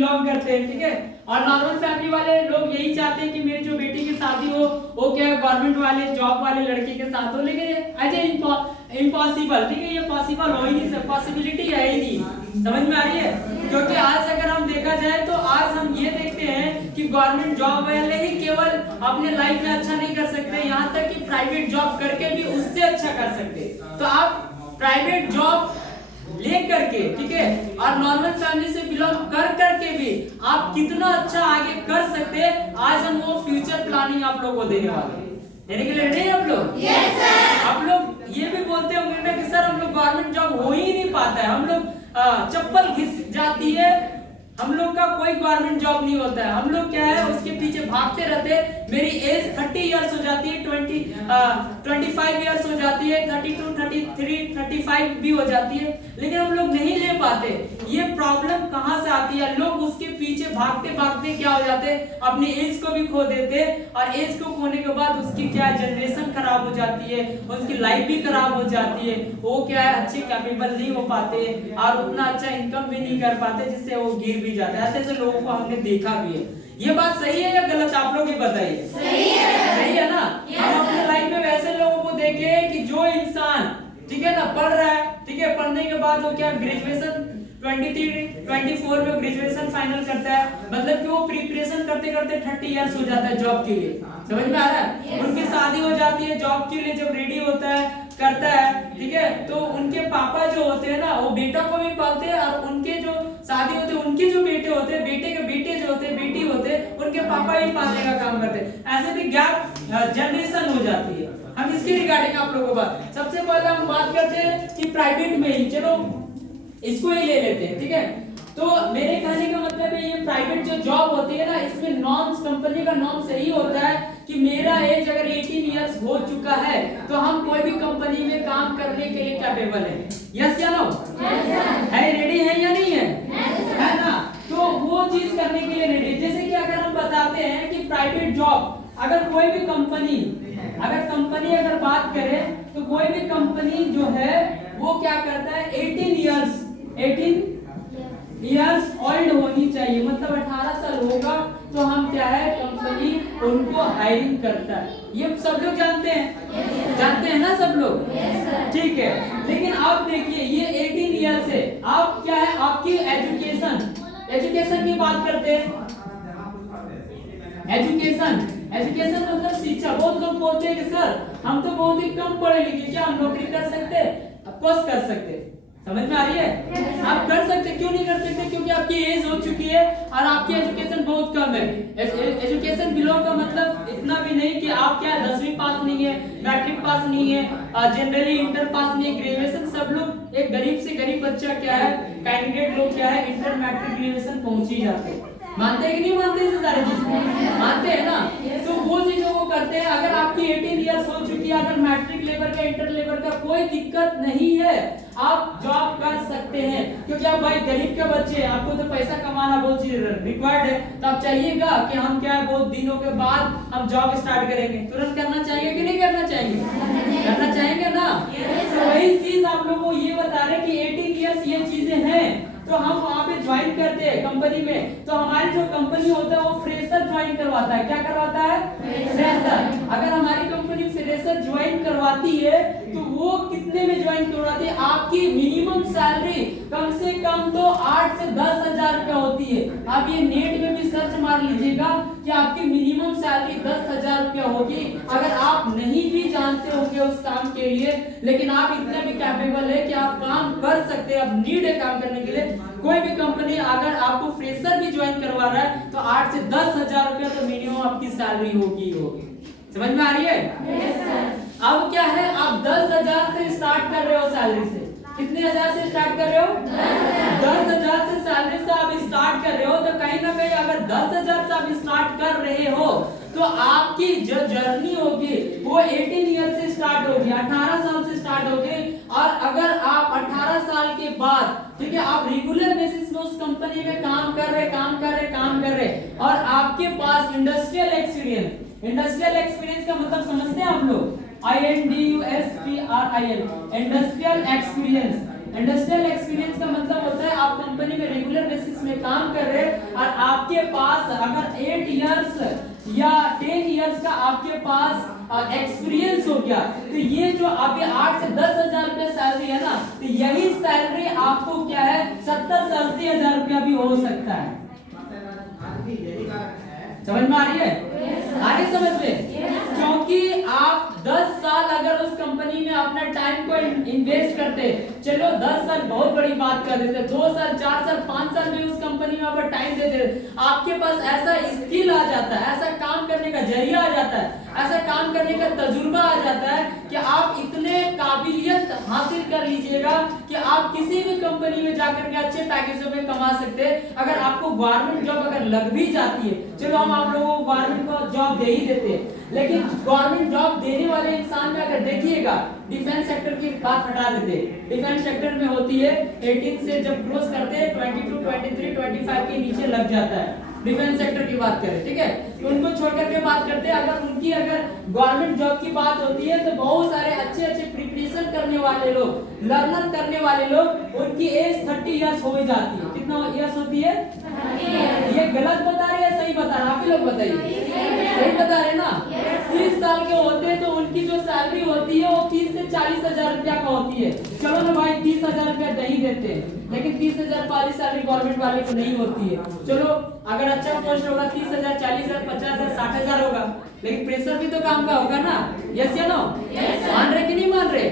Belong करते हैं, ठीक है। और नॉर्मल फैमिली वाले लोग यही चाहते हैं कि मेरी जो बेटी की शादी हो वो क्या है गवर्नमेंट वाले जॉब वाले लड़के के साथ हो, लेकिन ऐसे इम्पॉसिबल, ठीक है, ये पॉसिबल हो ही नहीं सकता, पॉसिबिलिटी है ही नहीं। समझ में आ रही है? क्योंकि आज अगर हम देखा जाए तो आज हम ये देखते हैं कि गवर्नमेंट जॉब वाले ही केवल अपने लाइफ में अच्छा नहीं कर सकते, यहाँ तक कि प्राइवेट जॉब करके भी उससे अच्छा कर सकते। तो आप प्राइवेट जॉब ले करके, ठीक है, और नॉर्मल फैमिली से बिलोंग कर करके भी आप कितना अच्छा आगे कर सकते हैं, आज हम वो फ्यूचर प्लानिंग आप लोगों को देने वाले हैं। देने के लिए रेडी हैं आप लोग? Yes sir. आप लोग ये भी बोलते होंगे ना कि सर हम लोग गवर्नमेंट जॉब हो ही नहीं पाता है, हम लोग चप्पल घिस जाती है, हम लोग का कोई गवर्नमेंट जॉब नहीं होता है, हम लोग क्या है उसके पीछे भागते रहते हैं। मेरी एज 30 इयर्स हो जाती है, 25 इयर्स हो जाती है, 32, 33, 35 भी हो जाती है, लेकिन हम लोग नहीं ले पाते। ये प्रॉब्लम कहाँ से आती है? लोग उसके पीछे भागते भागते क्या हो जाते हैं, अपनी एज को भी खो देते, और एज को खोने के बाद उसकी क्या जनरेशन खराब हो जाती है, उसकी लाइफ भी खराब हो जाती है, वो क्या है अच्छे कैपेबल नहीं हो पाते और उतना अच्छा इनकम भी नहीं कर पाते, जिससे वो गिर भी जाता है। ऐसे लोगों को हमने देखा भी है। ये बात सही है या गलत, आप लोग ही बताइए। सही है, सही है ना? हम अपने लाइफ में वैसे लोगों को देखे कि जो इंसान, ठीक है ना, पढ़ रहा है, ठीक है, पढ़ने के बाद वो क्या ग्रेजुएशन 24 में ग्रेजुएशन फाइनल करता है, मतलब कि वो प्रिपरेशन करते करते 30 इयर्स हो जाता है जॉब के लिए। समझ में आ रहा है? उनकी शादी हो जाती है, जॉब के लिए जब रेडी होता है करता है, ठीक है, तो उनके पापा जो होते हैं ना वो बेटा को भी पालते हैं, और उनके जो शादी होते हैं उनके जो बेटे होते हैं, बेटे के बेटे जो होते हैं, बेटी होते हैं, उनके पापा भी पालने का काम करते हैं। ऐसे भी गैप जनरेशन हो जाती है। हम इसके रिगार्डिंग आप लोगों को बात, सबसे पहले हम बात करते हैं कि प्राइवेट में ही, चलो इसको ही ले लेते हैं, ठीक है। तो मेरे कहने का मतलब है ये प्राइवेट जो जॉब होती है ना, इसमें नॉर्म्स, कंपनी का नॉर्म सही होता है कि मेरा एज अगर 18 इयर्स हो चुका है तो हम कोई भी कंपनी में काम करने के लिए कैपेबल है। यस या नो? है, रेडी है या नहीं है? है ना? तो वो चीज करने के लिए रेडी। जैसे कि अगर हम बताते हैं कि प्राइवेट जॉब अगर कोई भी कंपनी, अगर बात करें तो कोई भी कंपनी जो है वो क्या करता है 18 इयर्स ओल्ड होनी चाहिए, मतलब 18 साल होगा तो हम क्या है कंपनी उनको हायरिंग करता है। ये सब लोग जानते हैं, जानते हैं ना सब लोग? ठीक है। लेकिन आप देखिए ये 18 ईयर से आप क्या है आपकी एजुकेशन की बात करते हैं। एजुकेशन मतलब शिक्षा। बहुत लोग बोलते हैं कि सर हम तो बहुत ही कम पढ़े लिखे, क्या हम नौकरी कर सकते हैं? ऑफकोर्स कर सकते हैं। समझ में आ रही है? आप कर सकते, क्यों नहीं कर सकते? क्योंकि आपकी एज हो चुकी है और आपकी एजुकेशन बहुत कम है। एजुकेशन बिलो का मतलब इतना भी नहीं कि आप क्या 10वीं पास नहीं है, मैट्रिक पास नहीं है, जनरली इंटर पास नहीं है, ग्रेजुएशन। सब लोग एक गरीब से गरीब बच्चा क्या है, कैंडिडेट लोग क्या है इंटर मैट्रिक ग्रेजुएशन पहुंच ही जाते हैं। मानते हैं कि नहीं मानते? इसे सारी चीजें मानते हैं ना? तो वो चीजों को करते हैं। अगर आपकी 18 इयर्स हो चुकी है, अगर मैट्रिक लेवल का इंटर लेवल का कोई दिक्कत नहीं है, आप जॉब कर सकते हैं। क्योंकि आप भाई गरीब के बच्चे, आपको तो पैसा कमाना बहुत चीज रिक्वायर्ड है, तो आप चाहिएगा कि हम क्या बहुत दिनों के बाद हम जॉब स्टार्ट करेंगे, तुरंत करना चाहिए कि नहीं करना चाहिए? करना चाहेंगे ना? तो वही चीज आप लोगों को ये बता रहे कि 18 इयर्स ये चीजें हैं, तो हम वहाँ पे ज्वाइन करते हैं कंपनी में, तो हमारी जो कंपनी होता है वो फ्रेशर ज्वाइन करवाता है। क्या करवाता है? फ्रेशर। अगर हमारी कंपनी फ्रेशर ज्वाइन करवाती है तो वो कितने में ज्वाइन करवाती है? आपकी मिनिमम सैलरी कम से कम तो 8 से 10 हजार रुपया होती है। आप ये नेट में भी सर्च मार लीजिएगा कि आपकी मिनिमम सैलरी 10,000 रुपया होगी। अगर आप नहीं भी जानते होंगे उस काम के लिए, लेकिन आप इतने भी कैपेबल है कि आप काम कर सकते हैं, आप नीड है काम करने के लिए। कोई भी कंपनी अगर आपको फ्रेशर भी ज्वाइन करवा रहा है तो 8 से 10 हजार रुपया तो मिनिमम आपकी सैलरी होगी। समझ में आ रही है? अब क्या है, आप 10,000 से स्टार्ट कर रहे हो सैलरी से। कितने हजार से स्टार्ट कर रहे हो? 10,000 से सैलरी से आप स्टार्ट कर रहे हो, तो कहीं ना कहीं अगर 10,000 से आप स्टार्ट कर रहे हो तो आपकी जो जर्नी होगी वो 18 ईयर से स्टार्ट होगी, 18 साल से स्टार्ट होगी। और अगर आप 18 साल के बाद, ठीक है, आप रेगुलर बेसिस में उस कंपनी में काम कर रहे और आपके पास इंडस्ट्रियल एक्सपीरियंस का मतलब समझते हैं आप लोग? INDUSTRIAL, इंडस्ट्रियल एक्सपीरियंस का मतलब होता है आप कंपनी में रेगुलर बेसिस में काम कर रहे हैं आपके पास अगर 8 इयर्स या 10 इयर्स का आपके पास एक्सपीरियंस हो गया, तो ये जो अभी 8 से 10,000 रुपए सैलरी है ना, तो यही सैलरी आपको क्या है 70 से 80,000 रुपया भी हो सकता है। समझ में आ रही है? आ रही समझ में? क्योंकि आप 10 साल अगर उस कंपनी में अपना टाइम को इन्वेस्ट करते, चलो 10 साल बहुत बड़ी बात कर देते, 2 साल 4 साल 5 साल भी उस कंपनी में आप टाइम दे दे, आपके पास ऐसा स्किल आ जाता है, ऐसा काम करने का जरिया आ जाता है, ऐसा काम करने का तजुर्बा आ जाता है कि आप इतने काबिलियत हासिल कर लीजिएगा कि आप किसी भी कंपनी में जाकर के अच्छे पैकेजों में कमा सकते हैं। अगर आपको गवर्नमेंट जॉब अगर लग भी जाती है, चलो हम आप लोगों को गवर्नमेंट को जॉब दे ही देते हैं, लेकिन गवर्नमेंट जॉब देने वाले इंसान में अगर देखिएगा, डिफेंस सेक्टर की बात हटा देते, डिफेंस सेक्टर में होती है 18 से जब क्रॉस करते हैं 22, 23, 25 के नीचे लग जाता है। डिफेंस सेक्टर की बात करें, ठीक है, तो उनको छोड़ करके बात करते हैं। अगर उनकी अगर गवर्नमेंट जॉब की बात होती है तो बहुत सारे अच्छे अच्छे प्रिपरेशन करने वाले लोग, लर्नर करने वाले लोग, उनकी एज 30 इयर्स हो जाती है। कितना इयर्स होती है? ये गलत बता रहे हैं सही बता रहे हैं? आप ही लोग बताइए, सही बता रहे ना? 30 साल के होते हैं तो उनकी जो सैलरी होती है वो 30 से 40,000 रुपया का होती है। चलो ना भाई 30,000 रुपया नहीं देते, लेकिन 30,000 वाली सैलरी गवर्नमेंट वाले को नहीं होती है। चलो अगर अच्छा पोस्ट होगा 30,000, 40,000, 50,000, 60,000 होगा, लेकिन प्रेशर भी तो काम का होगा ना? यस या नो? मान रहे कि नहीं मान रहे?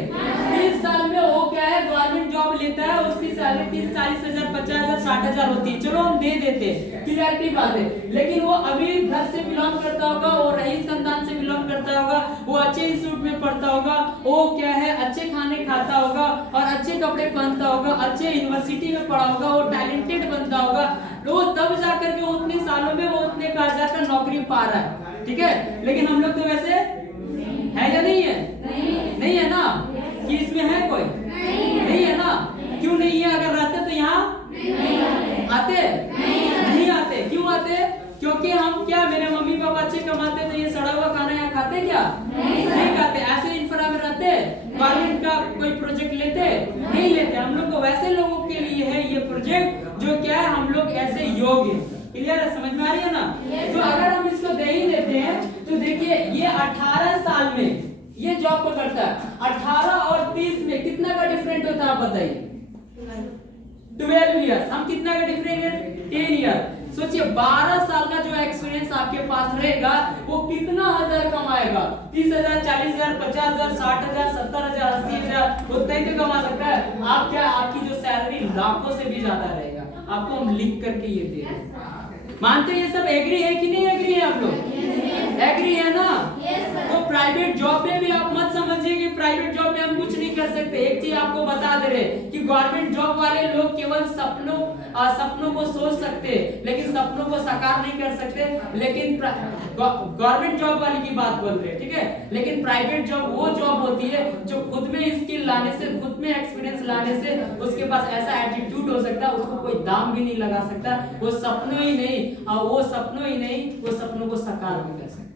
30 साल में वो क्या है गवर्नमेंट जॉब लेता है, उसकी सैलरी 30, 40,000, 50,000, 60,000 होती है। चलो हम दे देते, क्लियरिटी बात है। लेकिन वो अमीर घर से बिलोंग करता होगा, वो रईस खानदान से बिलोंग करता होगा, वो अच्छे इंस्टीट्यूट में पढ़ता होगा, वो क्या है अच्छे खाने खाता होगा और अच्छे कपड़े पहनता होगा, अच्छे यूनिवर्सिटी में पढ़ा होगा, वो टैलेंटेड बनता होगा, वो तब जाकर के उतने सालों में वो उतने का हजार का नौकरी पा रहा है, ठीक है। लेकिन हम लोग तो वैसे है या नहीं है? नहीं है ना? कि इसमें है कोई? नहीं है ना? क्यों नहीं है? अगर रहते तो यहाँ आते? नहीं आते। क्यों आते? क्योंकि हम क्या, मेरे मम्मी पापा अच्छे कमाते, तो ये सड़ा हुआ खाना यहाँ खाते क्या? नहीं खाते। ऐसे इंफ्रा में रहते, गवर्नमेंट का कोई प्रोजेक्ट लेते नहीं लेते। हम लोग को वैसे लोगों के लिए है ये प्रोजेक्ट जो क्या है हम लोग ऐसे योग्य। क्लियर है? समझ में आ रही है ना? तो अगर हम इसको दे ही देते हैं तो देखिए ये 18 साल में ये जॉब को करता है, 18 और 30 में कितना का डिफरेंट होता है आप बताइए? 12 इयर्स। हम कितना का डिफरेंट है? 10 इयर्स। सोचिए 12 साल का जो एक्सपीरियंस आपके पास रहेगा वो कितना हजार कमाएगा? 30,000, 40,000, 50,000, 60,000, 70,000, 80,000 उतना ही तो कमा सकता है। आप क्या, आपकी जो सैलरी लाखों से भी ज्यादा रहेगा। आपको हम लिख करके ये दे रहे हैं। मानते हैं ये सब? एग्री है कि नहीं एग्री है आप लोग? एग्री है ना? तो प्राइवेट जॉब में भी आप मत समझिए कि प्राइवेट जॉब में हम कुछ नहीं कर सकते। एक चीज आपको बता दे रहे कि गवर्नमेंट जॉब वाले लोग केवल सपनों को सोच सकते, लेकिन सपनों को साकार नहीं कर सकते। लेकिन गवर्नमेंट जॉब वाली की बात बोल रहे हैं, ठीक है। लेकिन प्राइवेट जॉब वो जॉब होती है जो खुद में स्किल लाने से, खुद में एक्सपीरियंस लाने से उसके पास ऐसा एटीट्यूड हो सकता है, उसको कोई दाम भी नहीं लगा सकता। वो सपनों ही नहीं, वो सपनों को साकार भी कर सकता है।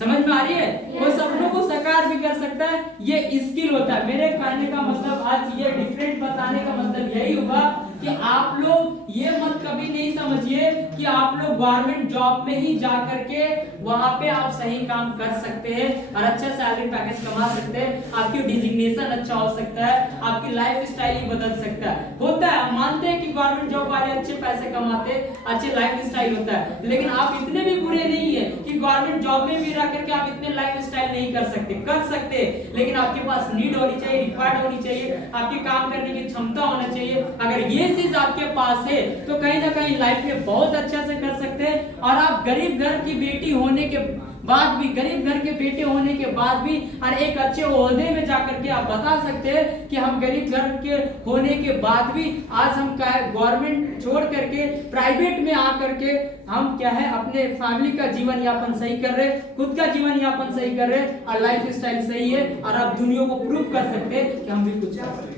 समझ में आ रही है? वो सपनों को साकार भी कर सकता है, ये स्किल होता है। मेरे कहने का मतलब आज ये डिफरेंट बताने का मतलब यही हुआ कि आप लोग ये मत कभी नहीं समझिए कि आप लोग गवर्नमेंट जॉब में ही जा करके वहां पे आप सही काम कर सकते हैं और अच्छा सैलरी पैकेज कमा सकते हैं, आपकी डिजिग्नेशन अच्छा हो सकता है, आपकी लाइफ स्टाइल ही बदल सकता है। होता है, हम मानते हैं कि गवर्नमेंट जॉब वाले अच्छे पैसे कमाते, अच्छे लाइफ स्टाइल होता है, लेकिन आप इतने भी बुरे नहीं है कि गवर्नमेंट जॉब में भी रह करके आप इतने लाइफ स्टाइल नहीं कर सकते। कर सकते, लेकिन आपके पास नीड होनी चाहिए, रिक्वायर्ड होनी चाहिए, आपकी काम करने की क्षमता होना चाहिए। अगर ये चीज आपके पास है तो कहीं ना कहीं लाइफ में बहुत अच्छा से कर सकते हैं। और आप गरीब घर की बेटी होने के बाद भी, गरीब घर के बेटे होने के बाद भी और एक अच्छे ओहदे में जाकर के आप बता सकते हैं कि हम गरीब घर के होने के बाद भी आज हम क्या है गवर्नमेंट छोड़ करके प्राइवेट में आकर के हम क्या है अपने फैमिली का जीवन यापन सही कर रहे, खुद का जीवन यापन सही कर रहे और लाइफ स्टाइल सही है और आप दुनिया को प्रूव कर सकते हैं कि हम भी कुछ कर सकते हैं।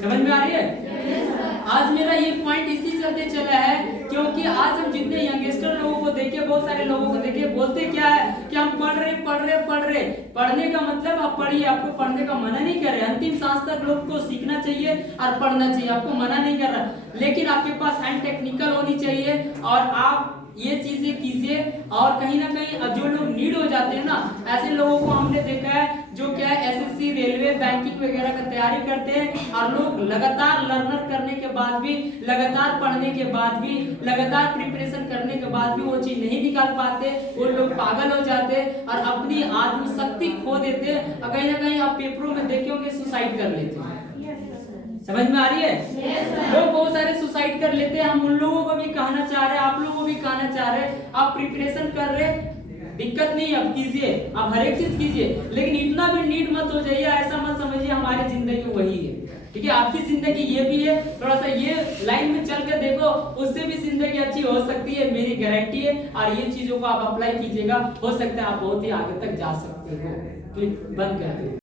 समझ में आ रही है? आज मेरा ये पॉइंट इसी चलते चला है क्योंकि आज हम जितने यंगस्टर लोगों को देखे, बहुत सारे लोगों को देखे, बोलते क्या है कि हम पढ़ रहे। पढ़ने का मतलब आप पढ़िए, आपको पढ़ने का मना नहीं कर रहे, अंतिम सांस तक लोग को सीखना चाहिए और पढ़ना चाहिए, आपको मना नहीं कर रहा, लेकिन आपके पास हैंड टेक्निकल होनी चाहिए और आप ये चीजें कीजिए। और कहीं ना कहीं जो लोग नीड हो जाते हैं ना, ऐसे लोगों को हमने देखा है जो क्या है एसएससी, रेलवे, बैंकिंग वगैरह का तैयारी करते हैं और लोग लगातार लर्नर करने के बाद भी, लगातार पढ़ने के बाद भी, लगातार प्रिपरेशन करने के बाद भी वो चीज नहीं निकाल पाते। वो लोग पागल हो जाते और अपनी आत्मशक्ति खो देते और कहीं ना कहीं आप पेपरों में देखे होंगे सुसाइड कर लेते हैं। समझ में आ रही है? लोग बहुत सारे सुसाइड कर लेते हैं। हम उन लोगों को भी कहना चाह रहे हैं, आप लोगों को भी कहना चाह रहे हैं, आप प्रिपरेशन कर रहे, दिक्कत नहीं है, आप कीजिए, आप हर एक चीज कीजिए, लेकिन इतना भी नीड मत हो जाइए, ऐसा मत समझिए हमारी जिंदगी वही है। ठीक है, आपकी जिंदगी ये भी है, थोड़ा सा ये लाइन में चल के देखो, उससे भी जिंदगी अच्छी हो सकती है, मेरी गारंटी है। और ये चीजों को आप अप्लाई कीजिएगा, हो सकता है आप बहुत ही आगे तक जा सकते हो। क्लिक बंद कर दो।